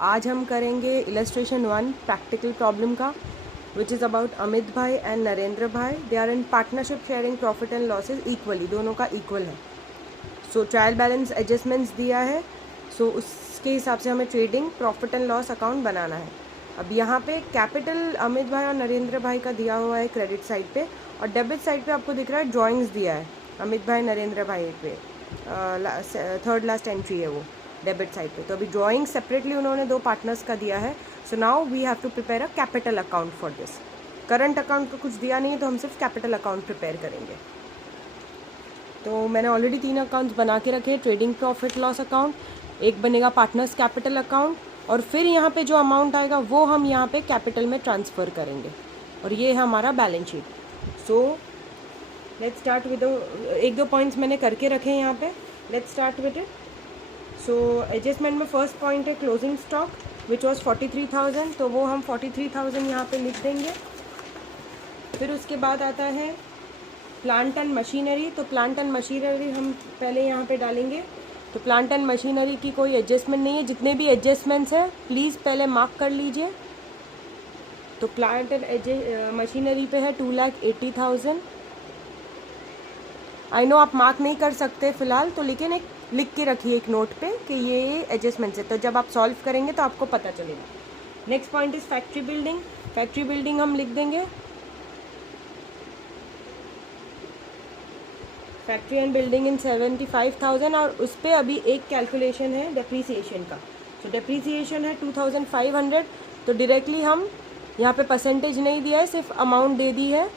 आज हम करेंगे इलस्ट्रेशन 1 प्रैक्टिकल प्रॉब्लम का, विच इज़ अबाउट अमित भाई एंड नरेंद्र भाई. They are in partnership sharing profit and losses equally, दोनों का इक्वल है. सो ट्रायल बैलेंस एडजस्टमेंट्स दिया है, सो उसके हिसाब से हमें trading profit and loss account बनाना है. अब यहाँ पे कैपिटल अमित भाई और नरेंद्र भाई का दिया हुआ है क्रेडिट साइड पे, और डेबिट साइड पे आपको दिख रहा है ड्राइंग्स दिया है अमित भाई नरेंद्र भाई पे. थर्ड लास्ट एंट्री है वो डेबिट साइड पे. तो अभी ड्राइंग सेपरेटली उन्होंने दो पार्टनर्स का दिया है. So now we have to prepare a capital account for this. Current account का कुछ दिया नहीं है, तो हम सिर्फ कैपिटल अकाउंट प्रिपेयर करेंगे. तो मैंने ऑलरेडी 3 अकाउंट्स बना के रखे हैं. ट्रेडिंग प्रॉफिट लॉस अकाउंट, एक बनेगा पार्टनर्स कैपिटल अकाउंट, और फिर यहाँ पे जो अमाउंट आएगा वो हम यहाँ पे कैपिटल में ट्रांसफ़र करेंगे, और ये है हमारा balance sheet. So let's start with एक दो पॉइंट्स मैंने करके रखे हैं यहाँ पे. Let's start with it. So adjustment में फर्स्ट पॉइंट है क्लोजिंग स्टॉक विच वॉज 43,000, तो वो हम 43,000 यहाँ पे लिख देंगे. फिर उसके बाद आता है प्लांट एंड मशीनरी. तो प्लांट एंड मशीनरी हम पहले यहाँ पे डालेंगे. तो प्लांट एंड मशीनरी की कोई एडजस्टमेंट नहीं है. जितने भी एडजस्टमेंट्स हैं प्लीज़ पहले मार्क कर लीजिए. तो प्लांट एंड मशीनरी पे है 2,80,000. आई नो आप मार्क नहीं कर सकते फ़िलहाल, तो लेकिन एक लिख के रखिए एक नोट पे कि ये एडजस्टमेंट्स है, तो जब आप सॉल्व करेंगे तो आपको पता चलेगा. Next point is factory building. Factory building हम लिख देंगे फैक्ट्री एंड बिल्डिंग इन 75,000, और उस पर अभी एक कैलकुलेशन है डेप्रीसिएशन का. तो डेप्रीसिएशन है 2,500. तो डायरेक्टली हम यहाँ पे परसेंटेज नहीं दिया है, सिर्फ अमाउंट दे दी है.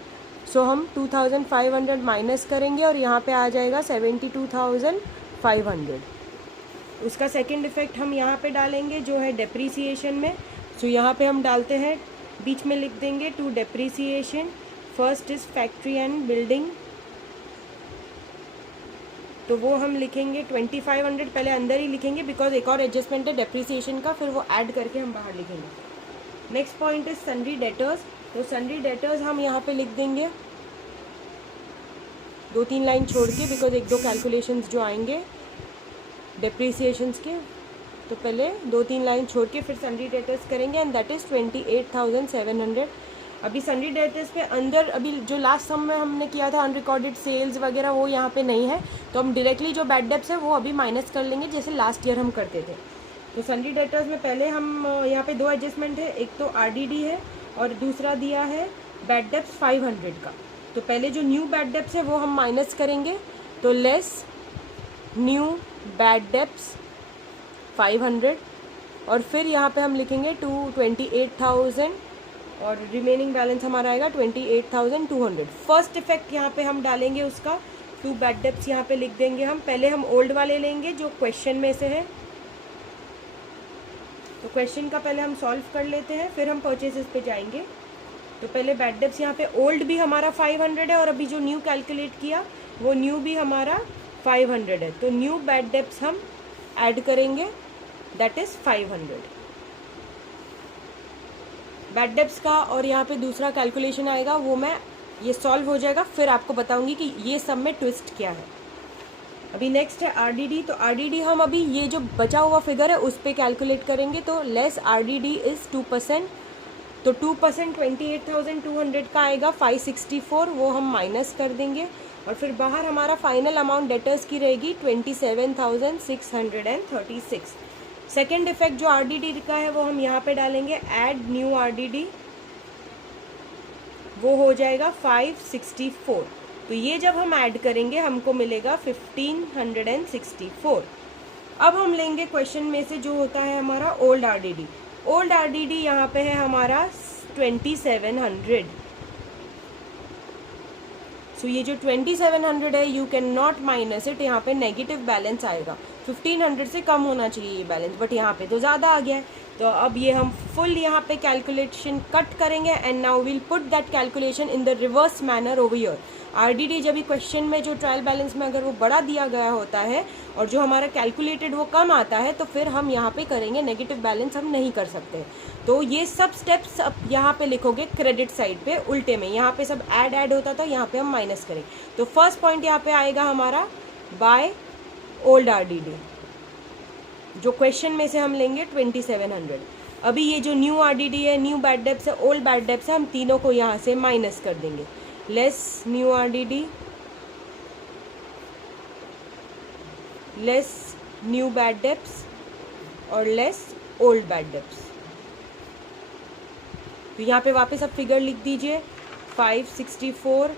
सो हम 2,500 माइनस करेंगे और यहाँ पे आ जाएगा 72,500. उसका सेकंड इफेक्ट हम यहाँ पे डालेंगे जो है डेप्रीसिएशन में. सो यहाँ पे हम डालते हैं, बीच में लिख देंगे to depreciation. First is factory and building, तो वो हम लिखेंगे 2,500 पहले अंदर ही लिखेंगे, बिकॉज एक और एडजस्टमेंट है डेप्रीसिएशन का, फिर वो ऐड करके हम बाहर लिखेंगे. Next point is sundry debtors. तो सन्ड्री डेटर्स हम यहाँ पे लिख देंगे 2-3 लाइन छोड़ के, बिकॉज एक दो कैलकुलेशंस जो आएंगे डेप्रीसिएशंस के, तो पहले 2-3 लाइन छोड़ के फिर सन्ड्री डेटर्स करेंगे, एंड दैट इज़ 28,700. अभी सन्ड्री डेटर्स पे अंदर अभी जो लास्ट सम में हमने किया था अनरिकॉर्डेड सेल्स वगैरह वो यहाँ पे नहीं है, तो हम डायरेक्टली जो बैड डेब्ट्स है वो अभी माइनस कर लेंगे जैसे लास्ट ईयर हम करते थे. तो सन्ड्री डेटर्स में पहले हम यहाँ पे दो एडजस्टमेंट है, एक तो आरडीडी है और दूसरा दिया है बैड डेब्ट्स 500 का. तो पहले जो न्यू बैड डेब्ट्स है वो हम माइनस करेंगे, तो लेस न्यू बैड डेब्ट्स 500, और फिर यहाँ पे हम लिखेंगे 28,000, और रिमेनिंग बैलेंस हमारा आएगा 28,200. फर्स्ट इफेक्ट यहाँ पे हम डालेंगे उसका, टू बैड डेब्ट्स यहाँ पे लिख देंगे हम. पहले हम ओल्ड वाले लेंगे जो क्वेश्चन में से है, तो क्वेश्चन का पहले हम सॉल्व कर लेते हैं, फिर हम परचेजेस पे जाएंगे. तो पहले बैड डेब्ट्स यहाँ पे ओल्ड भी हमारा 500 है, और अभी जो न्यू कैलकुलेट किया वो न्यू भी हमारा 500 है. तो न्यू बैड डेब्ट्स हम ऐड करेंगे, दैट इज़ 500 बैड डेब्ट्स का. और यहाँ पे दूसरा कैलकुलेशन आएगा, वो मैं ये सॉल्व हो जाएगा फिर आपको बताऊंगी कि ये सब में ट्विस्ट क्या है. अभी नेक्स्ट है आरडीडी. तो आरडीडी हम अभी ये जो बचा हुआ फिगर है उस पर कैलकुलेट करेंगे. तो लेस आरडीडी इज़ 2%. तो 2% 28,200 का आएगा 564, वो हम माइनस कर देंगे, और फिर बाहर हमारा फाइनल अमाउंट डेटर्स की रहेगी 27,636. सेकेंड इफेक्ट जो आरडीडी का है वो हम यहाँ पे डालेंगे, ऐड न्यू आरडीडी, वो हो जाएगा 564. तो ये जब हम ऐड करेंगे हमको मिलेगा 1,564. अब हम लेंगे क्वेश्चन में से जो होता है हमारा ओल्ड आरडीडी. ओल्ड आरडीडी यहाँ पे है हमारा 2,700. सो ये जो 2,700 है you can not minus it, यहाँ पे नेगेटिव बैलेंस आएगा. 1,500 से कम होना चाहिए ये बैलेंस, बट यहाँ पे तो ज़्यादा आ गया है. तो अब ये हम फुल यहाँ पे कैलकुलेशन कट करेंगे, and now will put that calculation in the reverse manner over here. RDD जब भी क्वेश्चन में जो ट्रायल बैलेंस में अगर वो बड़ा दिया गया होता है और जो हमारा कैलकुलेटेड वो कम आता है, तो फिर हम यहाँ पे करेंगे नेगेटिव बैलेंस हम नहीं कर सकते. तो ये सब स्टेप्स अब यहाँ पे लिखोगे क्रेडिट साइड पे उल्टे में. यहाँ पे सब ऐड होता था, यहाँ पे हम माइनस करें. तो फर्स्ट पॉइंट यहाँ पे आएगा हमारा बाय ओल्ड आरडीडी. जो क्वेश्चन में से हम लेंगे 2700। अभी ये जो न्यू आरडीडी है, न्यू बैड डेब्ट्स है, ओल्ड बैड डेब्ट्स है, हम तीनों को यहाँ से माइनस कर देंगे। Less new RDD, less new bad debts और लेस ओल्ड बैड डेब्ट्स। तो यहाँ पे वापस अब फिगर लिख दीजिए, 564,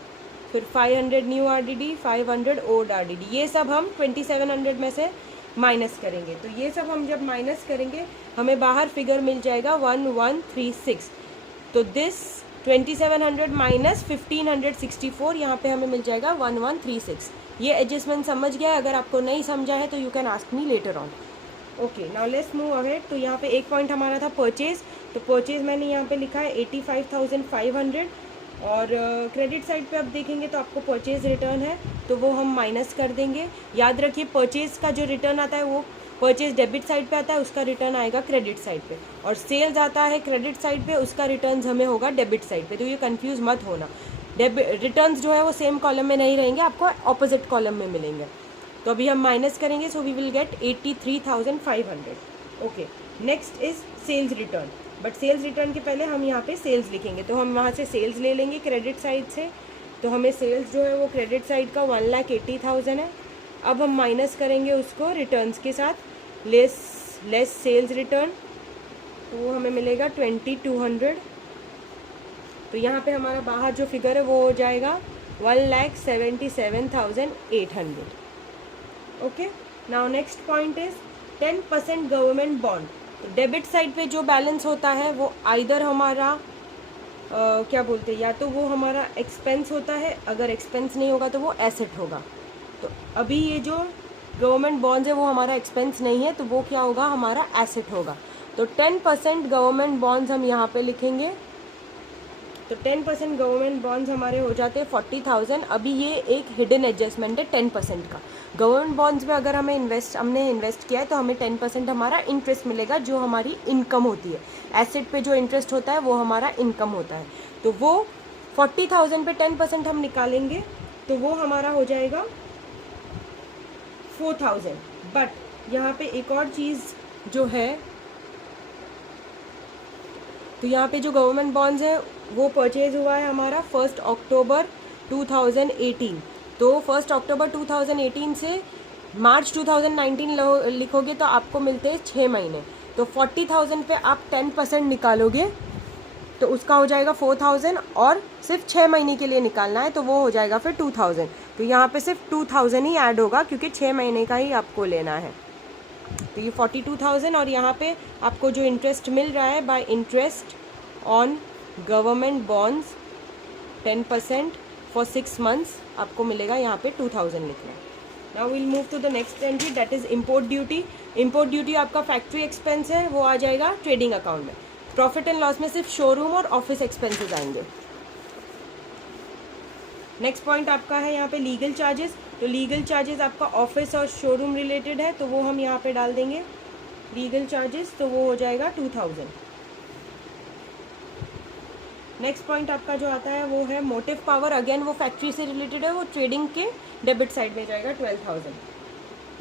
फिर 500 न्यू आरडीडी, 500 ओल्ड आरडीडी। ये सब हम 2700 में से माइनस करेंगे। तो ये सब हम जब माइनस करेंगे हमें बाहर फिगर मिल जाएगा 1136। तो दिस 2700 माइनस 1564, यहाँ पे हमें मिल जाएगा 1136। ये एडजस्टमेंट समझ गया? अगर आपको नहीं समझा है तो you can ask me later on. Okay, now let's move ahead. तो यहाँ पे एक पॉइंट हमारा था परचेज। तो परचेज मैंने यहाँ पे लिखा है 85,500 और क्रेडिट साइड पे आप देखेंगे तो आपको परचेज रिटर्न है तो वो हम माइनस कर देंगे। याद रखिए परचेज का जो रिटर्न आता है वो परचेज डेबिट साइड पे आता है, उसका रिटर्न आएगा क्रेडिट साइड पे, और सेल्स आता है क्रेडिट साइड पे, उसका रिटर्न हमें होगा डेबिट साइड पे। तो ये कंफ्यूज मत होना, रिटर्न्स जो है वो सेम कॉलम में नहीं रहेंगे, आपको ऑपोजिट कॉलम में मिलेंगे। तो अभी हम माइनस करेंगे, so we will get 83,500। Okay, next is sales return, but sales return के पहले हम यहाँ पे सेल्स लिखेंगे। तो हम वहाँ से सेल्स ले लेंगे क्रेडिट साइड से। तो हमें सेल्स जो है वो क्रेडिट साइड का 1,80,000 है। अब हम माइनस करेंगे उसको रिटर्न्स के साथ, लेस सेल्स रिटर्न, तो वो हमें मिलेगा 2,200। तो यहाँ पे हमारा बाहर जो फिगर है वो हो जाएगा 1,77,800। Okay, now next point is 10% government bond. तो डेबिट साइड पे जो बैलेंस होता है वो आइदर हमारा क्या बोलते हैं, या तो वो हमारा एक्सपेंस होता है, अगर एक्सपेंस नहीं होगा तो वो एसेट होगा। तो अभी ये जो गवर्नमेंट बॉन्ड्स है वो हमारा एक्सपेंस नहीं है, तो वो क्या होगा, हमारा एसेट होगा। तो 10% गवर्नमेंट बॉन्ड्स हम यहाँ पे लिखेंगे। तो 10% गवर्नमेंट बॉन्ड्स हमारे हो जाते हैं 40,000। अभी ये एक हिडन एडजस्टमेंट है 10% का। गवर्नमेंट बॉन्ड्स में अगर हमने इन्वेस्ट किया है तो हमें 10% हमारा इंटरेस्ट मिलेगा, जो हमारी इनकम होती है। एसेट पे जो इंटरेस्ट होता है वो हमारा इनकम होता है। तो वो 40,000 पे 10% हम निकालेंगे तो वो हमारा हो जाएगा 4,000। बट यहाँ पे एक और चीज़ जो है, तो यहाँ पे जो गवर्नमेंट बॉन्ड्स है वो परचेज हुआ है हमारा 1 अक्टूबर 2018। तो 1 अक्टूबर 2018 से मार्च 2019 लिखोगे तो आपको मिलते हैं 6 महीने। तो 40,000 पे आप 10% निकालोगे तो उसका हो जाएगा 4,000, और सिर्फ 6 महीने के लिए निकालना है तो वो हो जाएगा फिर 2,000। तो यहाँ पे सिर्फ 2,000 ही ऐड होगा क्योंकि 6 महीने का ही आपको लेना है। तो ये 42,000, और यहाँ पे आपको जो इंटरेस्ट मिल रहा है by interest on government bonds 10% for 6 months आपको मिलेगा यहाँ पे 2,000 लिखना। Now will move to the next entry, that is import duty. Import duty आपका फैक्ट्री एक्सपेंस है, वो आ जाएगा ट्रेडिंग अकाउंट में। प्रॉफिट एंड लॉस में सिर्फ शोरूम और ऑफिस एक्सपेंसेस आएंगे। नेक्स्ट पॉइंट आपका है यहाँ पे लीगल चार्जेस। तो लीगल चार्जेस आपका ऑफिस और शोरूम रिलेटेड है तो वो हम यहाँ पे डाल देंगे लीगल चार्जेस, तो वो हो जाएगा 2,000। नेक्स्ट पॉइंट आपका जो आता है वो है मोटिव पावर। अगेन वो फैक्ट्री से रिलेटेड है, वो ट्रेडिंग के डेबिट साइड में जाएगा 12,000।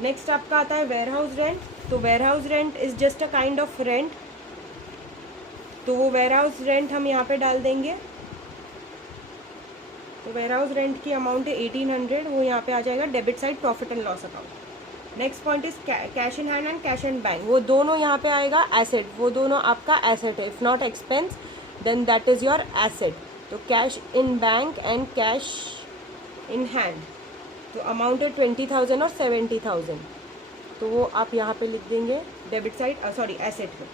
नेक्स्ट आपका आता है वेयर हाउस रेंट। तो warehouse rent is just a kind of rent, तो वो वेयर हाउस रेंट हम यहाँ पे डाल देंगे। तो वेयर हाउस रेंट की अमाउंट है 1,800, वो यहाँ पे आ जाएगा debit side profit and loss account. Next point is cash in hand and cash in bank. वो दोनों यहाँ पे आएगा एसेट, वो दोनों आपका एसेट है। If not expense then that is your asset. तो cash in bank and cash in hand, तो अमाउंट है 20,000 और 70,000, तो वो आप यहाँ पे लिख देंगे डेबिट साइड, सॉरी एसेट में।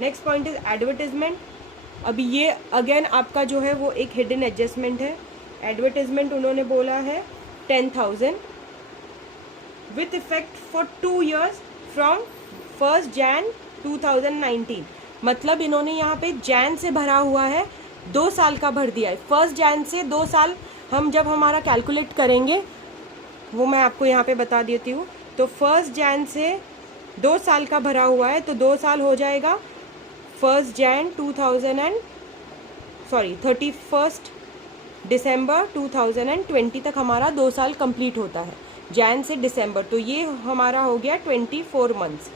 Next point is advertisement. अभी ये अगेन आपका जो है वो एक हिडन एडजस्टमेंट है। एडवर्टीजमेंट उन्होंने बोला है 10,000 with effect for 2 years from 1 Jan 2019। मतलब इन्होंने यहाँ पे जैन से भरा हुआ है, 2 साल का भर दिया है। 1 Jan से 2 साल हम जब हमारा कैलकुलेट करेंगे वो मैं आपको यहाँ पे बता देती हूँ। तो 1 Jan से 2 साल का भरा हुआ है तो 2 साल हो जाएगा 1 Jan 31 दिसंबर 2020 तक हमारा 2 साल कंप्लीट होता है, जैन से दिसंबर। तो ये हमारा हो गया 24 मंथ्स।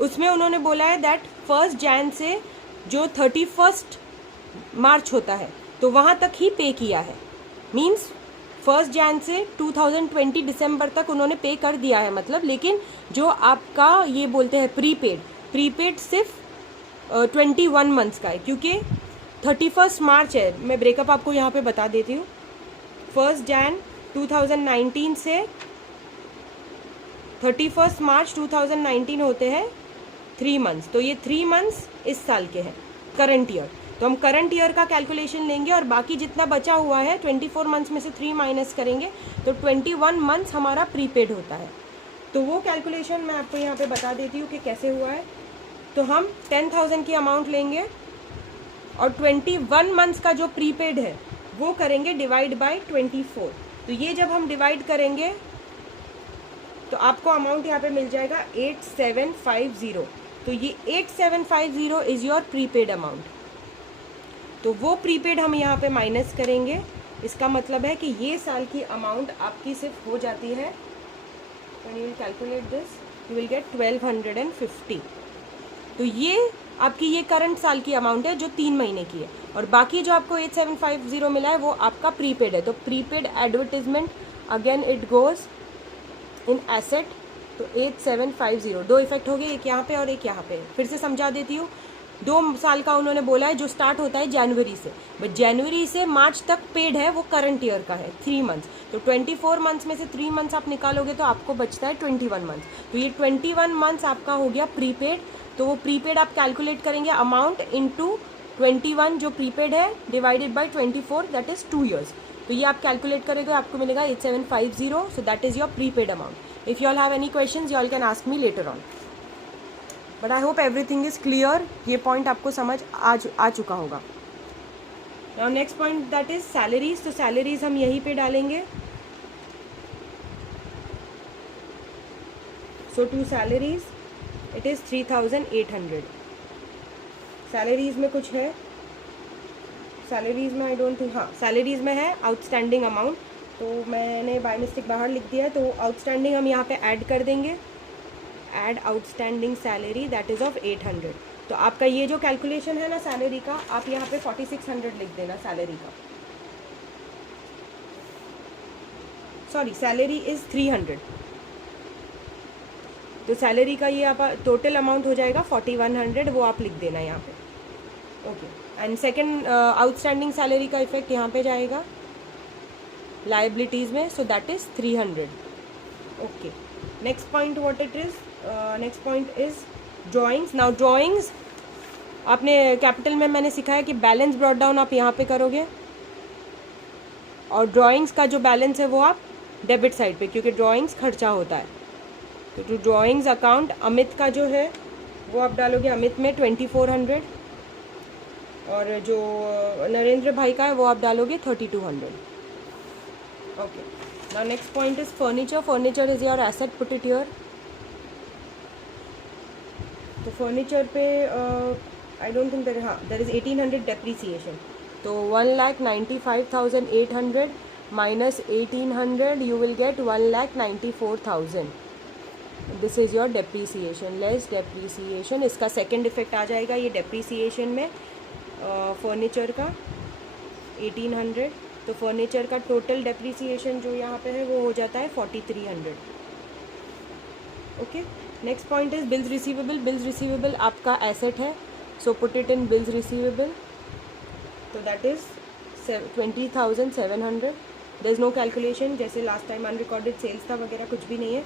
उसमें उन्होंने बोला है दैट 1 जैन से जो 31 मार्च होता है तो वहाँ तक ही पे किया है, मीन्स 1 जैन से 2020 दिसंबर तक उन्होंने पे कर दिया है मतलब, लेकिन जो आपका ये बोलते हैं प्रीपेड सिर्फ 21 मंथ्स का है, क्योंकि 31 मार्च है। मैं ब्रेकअप आपको यहाँ पे बता देती हूँ। 1 जैन 2019 से 31 मार्च 2019 होते हैं 3 मंथ्स, तो ये 3 मंथ्स इस साल के हैं, करंट ईयर। तो हम करंट ईयर का कैलकुलेशन लेंगे और बाकी जितना बचा हुआ है 24 मंथ्स में से 3 माइनस करेंगे तो 21 मंथ्स हमारा प्रीपेड होता है। तो वो कैलकुलेशन मैं आपको यहाँ पे बता देती हूँ कि कैसे हुआ है। तो हम 10,000 की अमाउंट लेंगे और 21 मंथ्स का जो प्रीपेड है वो करेंगे डिवाइड बाय 24। तो ये जब हम डिवाइड करेंगे तो आपको अमाउंट यहाँ पे मिल जाएगा 8750। तो ये 8750 इज़ योर प्रीपेड अमाउंट। तो वो प्रीपेड हम यहाँ पे माइनस करेंगे। इसका मतलब है कि ये साल की अमाउंट आपकी सिर्फ हो जाती है, when you will calculate this you will gate 1250। तो ये आपकी ये करंट साल की अमाउंट है जो 3 महीने की है, और बाकी जो आपको 8750 मिला है वो आपका प्रीपेड है। तो prepaid advertisement again it goes in asset. तो 8750 दो इफेक्ट हो गए, एक यहाँ पे और एक यहाँ पे। फिर से समझा देती हूँ। 2 साल का उन्होंने बोला है जो स्टार्ट होता है जनवरी से, बट जनवरी से मार्च तक पेड है वो करंट ईयर का है 3 मंथ्स। तो 24 मंथ्स में से 3 मंथ्स आप निकालोगे तो आपको बचता है 21 मंथ्स। तो ये 21 मंथ्स आपका हो गया प्रीपेड। तो वो प्रीपेड आप कैलकुलेट करेंगे अमाउंट इंटू 21 जो प्रीपेड है divided by 24, that is 2 years. तो ये आप कैलकुलेट करेंगे आपको मिलेगा 8750। So that is your prepaid amount. If you all have any questions you all can ask me later on, but I hope everything is clear. ये point आपको समझ आ चुका होगा। Now next point that is salaries. तो salaries हम यहीं पे डालेंगे। So to salaries it is 3800। Salaries में कुछ है, सैलरीज में आई डोंट थिंक, हाँ सैलरीज में है आउटस्टैंडिंग अमाउंट। तो मैंने बाय मिस्टेक बाहर लिख दिया है, तो आउटस्टैंडिंग हम यहाँ पे ऐड कर देंगे। Add outstanding salary that is of 800। तो आपका ये जो कैलकुलेशन है ना सैलरी का, आप यहाँ पे 4600 लिख देना सैलरी का। Sorry, salary is 300। तो सैलरी का ये आप टोटल अमाउंट हो जाएगा 4100, वो आप लिख देना यहाँ पे। Okay, and second outstanding salary का इफेक्ट यहाँ पे जाएगा लाइबिलिटीज़ में, सो that is 300। Okay, next point what it is, next point is drawings. Now drawings आपने कैपिटल में मैंने सिखाया कि बैलेंस ब्रॉट डाउन आप यहाँ पे करोगे, और ड्राइंग्स का जो बैलेंस है वो आप डेबिट साइड पे, क्योंकि ड्राइंग्स खर्चा होता है। तो टू ड्राइंग्स अकाउंट अमित का जो है वो आप डालोगे अमित में 2400, और जो नरेंद्र भाई का है वो आप डालोगे 3200। Okay, now next point is furniture. Furniture is your asset, put it here. तो फर्नीचर पे आई डोंट थिंक देयर, हाँ देयर इज 1800 डेप्रीसिएशन। तो 1,95,800 minus 1800 you will gate 1,94,000। This is your depreciation, less depreciation. इसका second effect आ जाएगा ये depreciation में furniture का 1800। तो फर्नीचर का टोटल डेप्रीसिएशन जो यहाँ पे है वो हो जाता है 4300। Okay, next point is bills receivable. Bills receivable आपका एसेट है, so put it in bills receivable. तो that is 20,700। There is no calculation, जैसे लास्ट टाइम अनरिकॉर्डेड सेल्स था वगैरह कुछ भी नहीं है।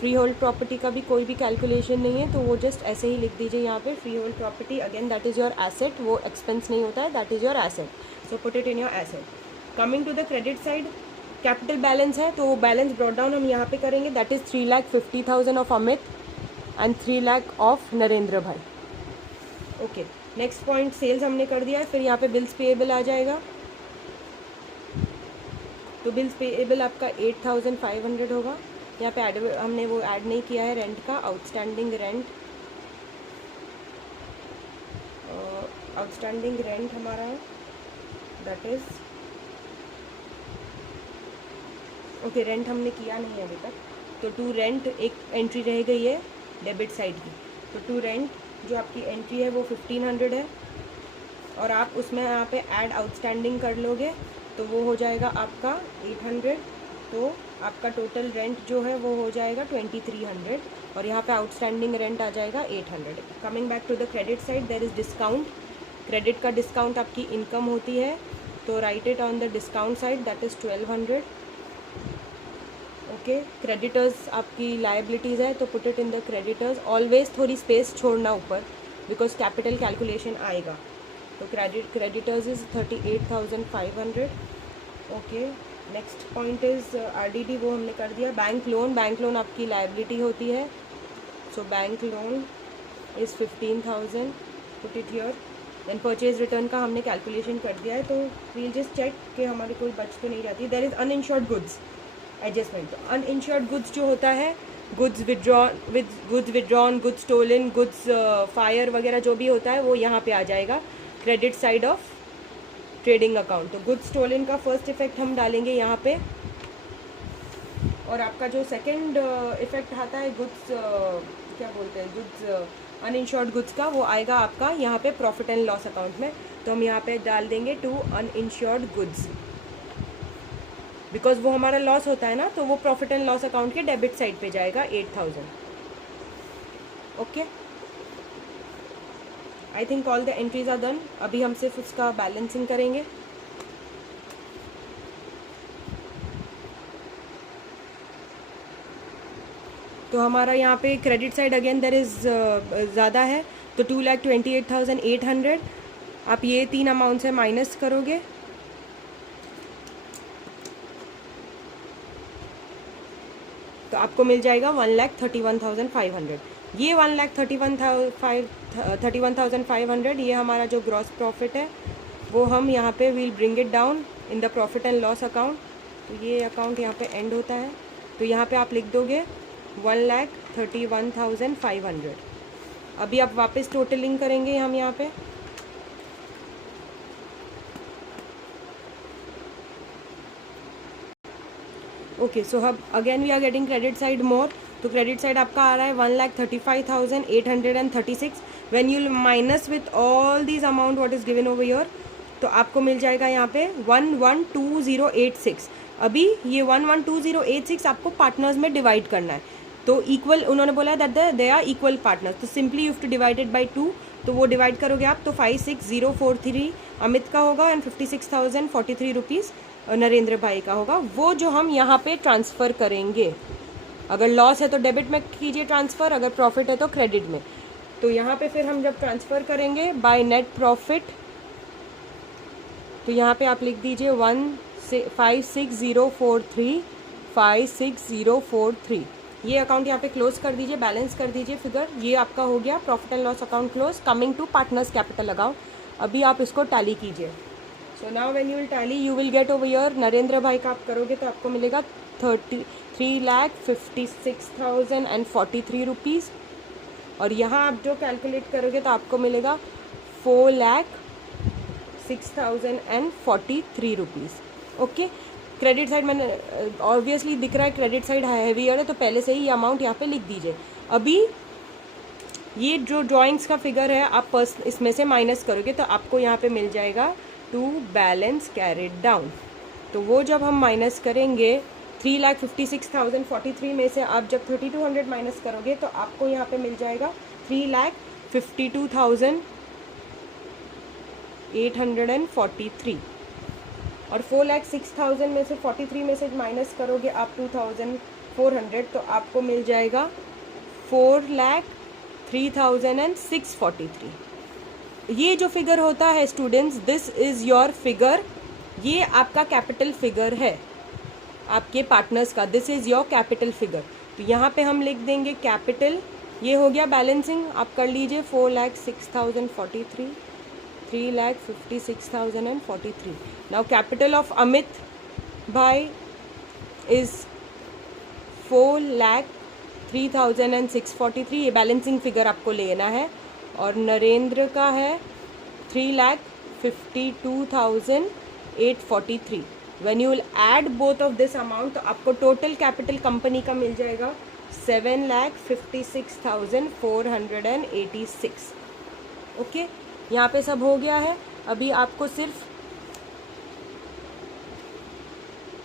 फ्री होल्ड प्रॉपर्टी का भी कोई भी कैलकुलेशन नहीं है, तो वो जस्ट ऐसे ही लिख दीजिए यहाँ पे freehold property. Again that is your asset, वो एक्सपेंस नहीं होता है, that is your asset, so put it in your asset. Coming to the credit side, capital balance है, तो वो बैलेंस ब्रॉट डाउन हम यहाँ पे करेंगे। That is 3,50,000 of Amit and 3 lakh of Narendra भाई। ओके, नेक्स्ट पॉइंट सेल्स हमने कर दिया है। फिर यहाँ पे बिल्स पेएबल आ जाएगा। तो बिल्स पेएबल आपका 8,500 होगा। यहाँ पे हमने वो ऐड नहीं किया है रेंट का, आउटस्टैंडिंग रेंट। आउटस्टैंडिंग रेंट हमारा है दैट इज़, ओके रेंट हमने किया नहीं है अभी तक। तो टू रेंट एक एंट्री रह गई है डेबिट साइड की, तो टू रेंट जो आपकी एंट्री है वो 1500 है, और आप उसमें यहाँ पे ऐड आउटस्टैंडिंग कर लोगे तो वो हो जाएगा आपका 800, तो आपका टोटल रेंट जो है वो हो जाएगा 2300, और यहाँ पे आउटस्टैंडिंग रेंट आ जाएगा 800। Coming back to the credit side, there is discount. Credit का डिस्काउंट आपकी इनकम होती है, तो write it on the discount side, that is 1200। Okay, creditors आपकी लाइबिलिटीज़ है तो put it in the creditors. Always थोड़ी स्पेस छोड़ना ऊपर, बिकॉज कैपिटल कैलकुलेशन आएगा। तो creditors is 38,500। Okay, next point is RDD, वो हमने कर दिया। बैंक लोन आपकी लाइबिलिटी होती है, so bank loan is 15,000, put it here. Then purchase return का हमने कैलकुलेशन कर दिया है, तो वील जस्ट चेक कि हमारी कोई बच तो नहीं जाती। There is uninsured goods adjustment. तो अनइंश्योर्ड गुड्स जो होता है, goods withdrawn, goods stolen, goods fire वगैरह जो भी होता है वो यहाँ पे आ जाएगा credit side of trading account. तो गुड्स स्टोलन का फर्स्ट इफेक्ट हम डालेंगे यहाँ पे, और आपका जो सेकंड इफेक्ट आता है गुड्स क्या बोलते हैं, गुड्स अनइंश्योर्ड गुड्स का, वो आएगा आपका यहाँ पे प्रॉफिट एंड लॉस अकाउंट में। तो हम यहाँ पे डाल देंगे टू अनइंश्योर्ड गुड्स, बिकॉज वो हमारा लॉस होता है ना, तो वो प्रॉफिट एंड लॉस अकाउंट के डेबिट साइड पे जाएगा 8000। Okay, I think all the entries are done. अभी हम सिर्फ उसका बैलेंसिंग करेंगे। तो हमारा यहाँ पे credit side again there is ज़्यादा है, तो 2,28,800 आप ये तीन अमाउंट से माइनस करोगे तो आपको मिल जाएगा 1,31,500। ये 1,31,500 ये हमारा जो ग्रॉस प्रॉफिट है वो हम यहाँ पे will bring it down in the profit and loss account. तो ये अकाउंट यहाँ पे एंड होता है, तो यहाँ पे आप लिख दोगे 1,31,500। अभी आप वापस टोटलिंग करेंगे हम यहाँ पे। ओके, सो अब again we are getting credit side more. तो क्रेडिट साइड आपका आ रहा है 1,35,836। When you minus with all these amount what is given over here, तो आपको मिल जाएगा यहाँ पे 112086। अभी ये 112086 आपको पार्टनर्स में डिवाइड करना है, तो इक्वल उन्होंने बोला that they are equal partners, तो simply you have to divided by 2। तो वो डिवाइड करोगे आप तो 56,043 अमित का होगा एंड 56,043 रुपीज़ नरेंद्र भाई का होगा। वो जो हम यहाँ पे ट्रांसफ़र करेंगे, अगर लॉस है तो डेबिट में कीजिए ट्रांसफ़र, अगर प्रॉफिट है तो क्रेडिट में। तो यहाँ पे फिर हम जब ट्रांसफ़र करेंगे बाय नेट प्रॉफिट, तो यहाँ पे आप लिख दीजिए 56,043 ये अकाउंट यहाँ पे क्लोज कर दीजिए, बैलेंस कर दीजिए फिगर। ये आपका हो गया profit and loss account close. Coming to partners capital account, अभी आप इसको टैली कीजिए। So now when you will tally you will get over here Narendra भाई का आप करोगे तो आपको मिलेगा 3,56,043 रुपीज़, और यहाँ आप जो कैलकुलेट करोगे तो आपको मिलेगा 4,06,043 रुपीज़। ओके, क्रेडिट साइड मैंने ऑब्वियसली दिख रहा है क्रेडिट साइड हैवियर है, तो पहले से ही ये अमाउंट यहाँ पे लिख दीजिए। अभी ये जो ड्राइंग्स का फिगर है आप इसमें से माइनस करोगे तो आपको यहाँ पे मिल जाएगा टू बैलेंस कैरिड डाउन। तो वो जब हम माइनस करेंगे 3,56,043 में से आप जब 3,200 माइनस करोगे तो आपको यहाँ पे मिल जाएगा 3,52,843, और 4,06,000 में से 43 में से माइनस करोगे आप 2,400 तो आपको मिल जाएगा 4,03,643। ये जो फिगर होता है students, this is your figure, ये आपका कैपिटल फिगर है आपके पार्टनर्स का, this is your capital figure. तो यहाँ पे हम लिख देंगे कैपिटल, ये हो गया बैलेंसिंग, आप कर लीजिए 4,06,043, 3,56,043। नाउ कैपिटल ऑफ अमित भाई इज़ 4,03,643, ये बैलेंसिंग फिगर आपको लेना है, और नरेंद्र का है 3,52,843। When you will add both of this amount तो आपको टोटल कैपिटल कंपनी का मिल जाएगा 7,56,486। ओके, यहाँ पे सब हो गया है। अभी आपको सिर्फ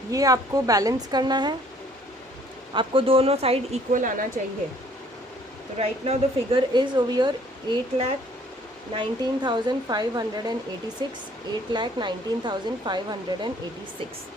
ये आपको बैलेंस करना है, आपको दोनों साइड इक्वल आना चाहिए। तो right now the figure is over here 8,19,586, 8,19,586।